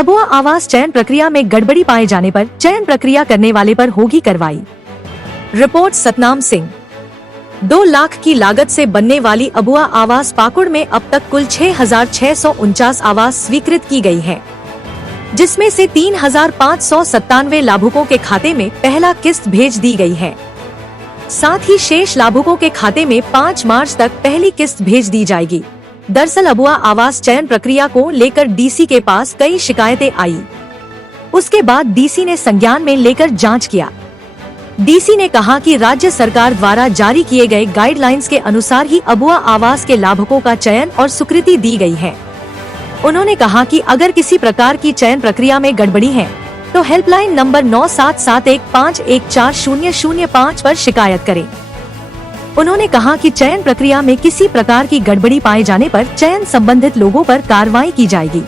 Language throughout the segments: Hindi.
अबुआ आवास चयन प्रक्रिया में गड़बड़ी पाए जाने पर चयन प्रक्रिया करने वाले पर होगी कार्रवाई। रिपोर्ट सतनाम सिंह। 2 लाख की लागत से बनने वाली अबुआ आवास पाकुड़ में अब तक कुल 6,649 आवास स्वीकृत की गई है, जिसमें से 3,597 लाभुकों के खाते में पहला किस्त भेज दी गई है। साथ ही शेष लाभुकों के खाते में 5 मार्च तक पहली किस्त भेज दी जाएगी। दरअसल अबुआ आवास चयन प्रक्रिया को लेकर डीसी के पास कई शिकायतें आई। उसके बाद डीसी ने संज्ञान में लेकर जांच किया। डीसी ने कहा कि राज्य सरकार द्वारा जारी किए गए गाइडलाइंस के अनुसार ही अबुआ आवास के लाभुकों का चयन और स्वीकृति दी गई है। उन्होंने कहा कि अगर किसी प्रकार की चयन प्रक्रिया में गड़बड़ी है तो हेल्पलाइन नंबर 9771514005 पर शिकायत करें। उन्होंने कहा कि चयन प्रक्रिया में किसी प्रकार की गड़बड़ी पाए जाने पर चयन संबंधित लोगों पर कार्रवाई की जाएगी।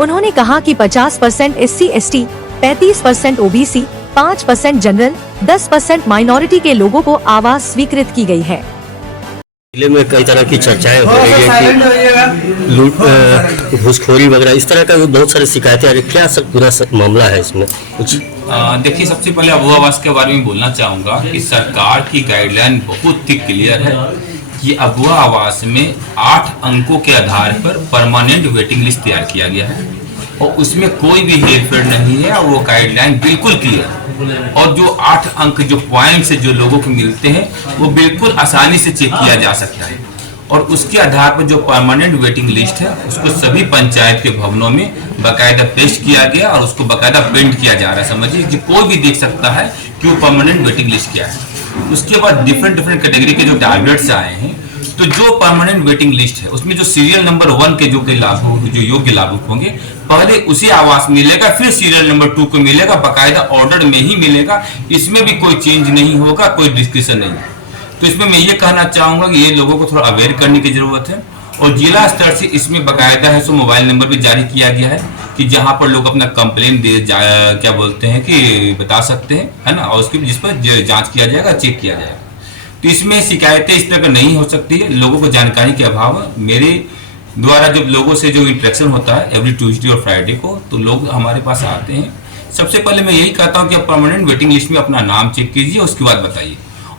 उन्होंने कहा कि 50% SC/ST, 35% OBC, 5% जनरल, 10% माइनॉरिटी के लोगों को आवास स्वीकृत की गई है। जिले में कई तरह की चर्चाएं हो रही है कि लूट, घूसखोरी वगैरह इस तरह का बहुत सारी शिकायतें आ रही। क्या सब पूरा मामला है इसमें कुछ? देखिए, सबसे पहले अबुआ आवास के बारे में बोलना चाहूँगा कि सरकार की गाइडलाइन बहुत ही क्लियर है कि अबुआ आवास में 8 अंकों के आधार पर परमानेंट वेटिंग लिस्ट तैयार किया गया है और उसमें कोई भी हेरफेर नहीं है और वो गाइडलाइन बिल्कुल क्लियर है। और जो 8 अंक जो पॉइंट्स जो लोगों को मिलते हैं वो बिल्कुल आसानी से चेक किया जा सकता है और उसके आधार पर जो परमानेंट वेटिंग लिस्ट है उसको सभी पंचायत के भवनों में बाकायदा पेश किया गया और उसको बाकायदा प्रिंट किया जा रहा है। समझिए कि कोई भी देख सकता है कि वो परमानेंट वेटिंग लिस्ट क्या है। उसके बाद डिफरेंट कैटेगरी के जो टारगेट्स आए हैं, तो जो परमानेंट वेटिंग लिस्ट है उसमें जो सीरियल नंबर 1 के जो योग्य लाभुक होंगे पहले उसी आवास मिलेगा, फिर सीरियल नंबर 2 को मिलेगा, बाकायदा ऑर्डर में ही मिलेगा। इसमें भी कोई चेंज नहीं होगा, कोई डिस्क्रिप्शन नहीं। तो इसमें मैं ये कहना चाहूंगा कि ये लोगों को थोड़ा अवेयर करने की जरूरत है और जिला स्तर से इसमें बाकायदा है सो मोबाइल नंबर भी जारी किया गया है कि जहां पर लोग अपना कंप्लेन क्या बोलते हैं कि बता सकते हैं, है ना, और उसकी जिस पर जांच किया जाएगा, चेक किया जाएगा। तो इसमें शिकायतें इस तरह का नहीं हो सकती है। लोगों को जानकारी के अभाव है। मेरे द्वारा जब लोगों से जो इंटरेक्शन होता है एवरी ट्यूसडे और फ्राइडे को, तो लोग हमारे पास आते हैं। सबसे पहले मैं यही कहता हूं कि आप परमानेंट वेटिंग लिस्ट में अपना नाम चेक कीजिए, उसके बाद बताइए।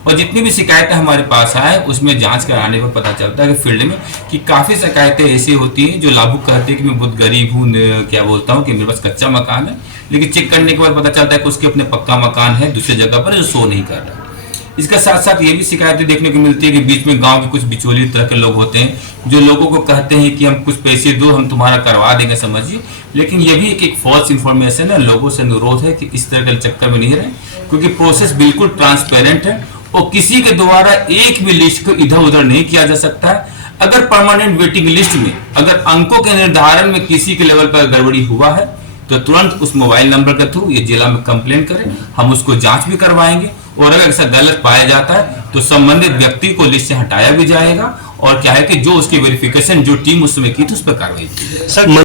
और जितनी भी शिकायतें हमारे पास आए उसमें जांच कराने पर पता चलता है कि फील्ड में कि काफ़ी शिकायतें ऐसी होती हैं जो लाभुक कहते हैं कि मैं बहुत गरीब हूँ, क्या बोलता हूँ कि मेरे पास कच्चा मकान है, लेकिन चेक करने के बाद पता चलता है कि उसके अपने पक्का मकान है दूसरी जगह पर जो शो नहीं कर रहा। इसके साथ साथ ये भी शिकायतें देखने को मिलती है कि बीच में गांव के कुछ बिचौली तरह के लोग होते हैं जो लोगों को कहते हैं कि हम कुछ पैसे दो, हम तुम्हारा करवा देंगे, समझिए। लेकिन ये भी एक फॉल्स इन्फॉर्मेशन है। लोगों से अनुरोध है कि इस तरह के चक्कर में नहीं रहे, क्योंकि प्रोसेस बिल्कुल ट्रांसपेरेंट है और किसी के द्वारा एक भी लिस्ट को इधर उधर नहीं किया जा सकता है। अगर परमानेंट वेटिंग लिस्ट में अगर अंकों के निर्धारण में किसी के लेवल पर गड़बड़ी हुआ है तो तुरंत उस मोबाइल नंबर के थ्रू ये जिला में कंप्लेन करें, हम उसको जांच भी करवाएंगे और अगर ऐसा गलत पाया जाता है तो संबंधित व्यक्ति को लिस्ट से हटाया भी जाएगा और क्या है कि जो उसकी वेरिफिकेशन जो टीम उस समय की थी उस पर कार्रवाई की जाएगी।